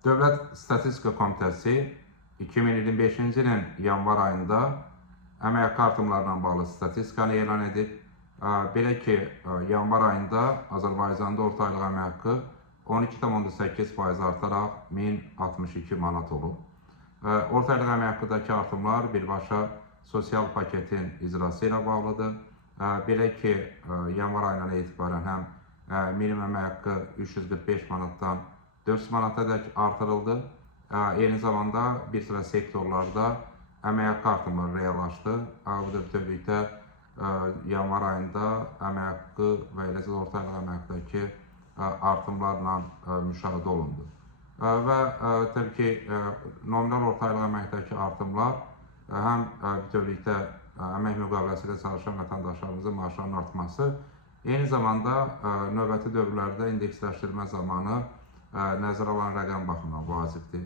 Dövlət Statistika Komitəsi 2025-ci ilin yanvar ayında əmək haqqı artımlarla bağlı statistikanı elan edib. Belə ki, yanvar ayında Azərbaycanda orta aylıq əmək haqqı 12,8% artaraq 1062 manat olub. Orta aylıq əmək haqqıdakı artımlar birbaşa sosial paketin icrası ilə bağlıdır. Belə ki, yanvar ayından etibarən həm minimum əmək haqqı 345 manatdan 400 manata dək artırıldı. Eyni zamanda bir sıra sektorlarda əmək haqqı artımları reallaşdı. Bu da bütövlükdə yanvar ayında əmək haqqı və eləcə də orta aylıq əmək haqqıdakı artımlarla müşahidə olundu. Və təbii ki, nominal orta aylıq əmək haqqıdakı artımlar həm bütövlükdə əmək müqaviləsi ilə çalışan vətəndaşlarımızın maaşlarının artması, eyni zamanda növbəti dövrlərdə indeksləşdirmə zamanı nəzərə alınan rəqəm baxımından vacibdir.